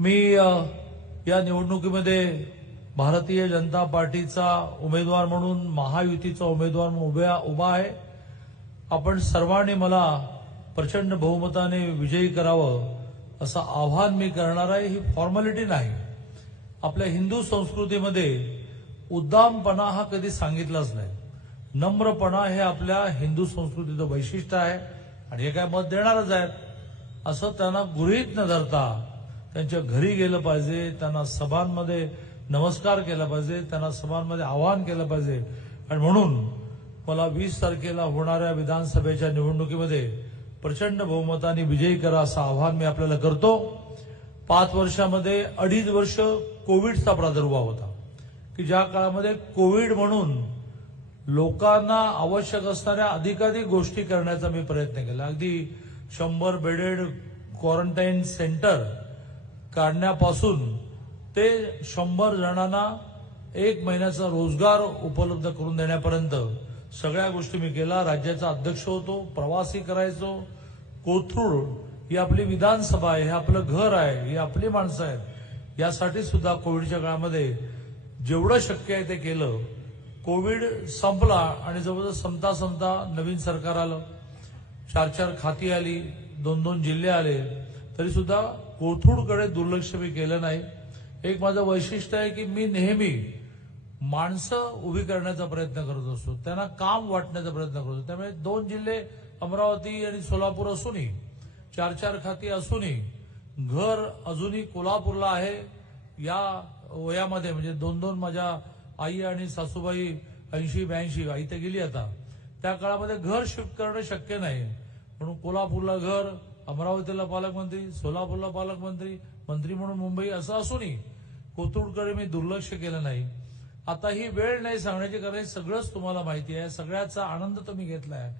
मी या निवडणुकीमध्ये भारतीय जनता पार्टीचा उमेदवार म्हणून महायुतीचा उमेदवार म्हणून उभ्या उभा आहे. आपण सर्वांनी मला प्रचंड बहुमताने विजयी करावं असं आव्हान मी करणार आहे. ही फॉर्मॅलिटी नाही. आपल्या हिंदू संस्कृतीमध्ये उद्दामपणा हा कधी सांगितलाच नाही. नम्रपणा हे आपल्या हिंदू संस्कृतीचं वैशिष्ट्य आहे आणि हे काय मत देणारच आहेत असं त्यांना गृहीत न धरता त्यांच्या घरी गेलं पाहिजे त्यांना सभांमध्ये नमस्कार केला पाहिजे त्यांना सभांमध्ये आवाहन केलं पाहिजे. आणि म्हणून मला वीस तारखेला होणाऱ्या विधानसभेच्या निवडणुकीमध्ये प्रचंड बहुमताने विजयी करा असं आव्हान मी आपल्याला करतो. पाच वर्षामध्ये अडीच वर्ष कोविडचा प्रादुर्भाव होता. की ज्या काळामध्ये कोविड म्हणून लोकांना आवश्यक असणाऱ्या अधिकाधिक गोष्टी करण्याचा मी प्रयत्न केला. अगदी शंभर बेडेड क्वारंटाईन सेंटर काढण्यापासून ते शंभर जणांना एक महिन्याचा रोजगार उपलब्ध करून देण्यापर्यंत सगळ्या गोष्टी मी केला राज्याचा अध्यक्ष होतो प्रवासी करायचो. कोथरूड ही आपली विधानसभा आहे हे आपलं घर आहे ही आपली माणसं आहेत. यासाठी सुद्धा कोविडच्या काळामध्ये जेवढं शक्य आहे ते केलं. कोविड संपला आणि जवळजवळ संपता संपता नवीन सरकार आलं. चार चार खाती आली दोन दोन जिल्हे आले. तरी सुद्धा कोथरूडकडे दुर्लक्ष मी केलं नाही. एक माझं वैशिष्ट्य आहे की मी नेहमी माणसं उभी करण्याचा प्रयत्न करत असतो. त्यांना काम वाटण्याचा प्रयत्न करतो. त्यामुळे दोन जिल्हे अमरावती आणि सोलापूर असूनही चार चार खाती असूनही घर अजूनही कोल्हापूरला आहे. या वयामध्ये म्हणजे दोन दोन माझ्या आई आणि सासूबाई ऐंशी ब्याऐंशी आई तर गेली आता. त्या काळामध्ये घर शिफ्ट करणं शक्य नाही. म्हणून कोल्हापूरला घर अमरावतीला पालकमंत्री सोलापूरला पालकमंत्री मंत्री म्हणून मुंबई असं असूनही कोथरूडकडे मी दुर्लक्ष केलं नाही. आता ही वेळ नाही सांगण्याची कारण सगळंच तुम्हाला माहिती आहे. सगळ्याचा आनंद तुम्ही घेतलाय.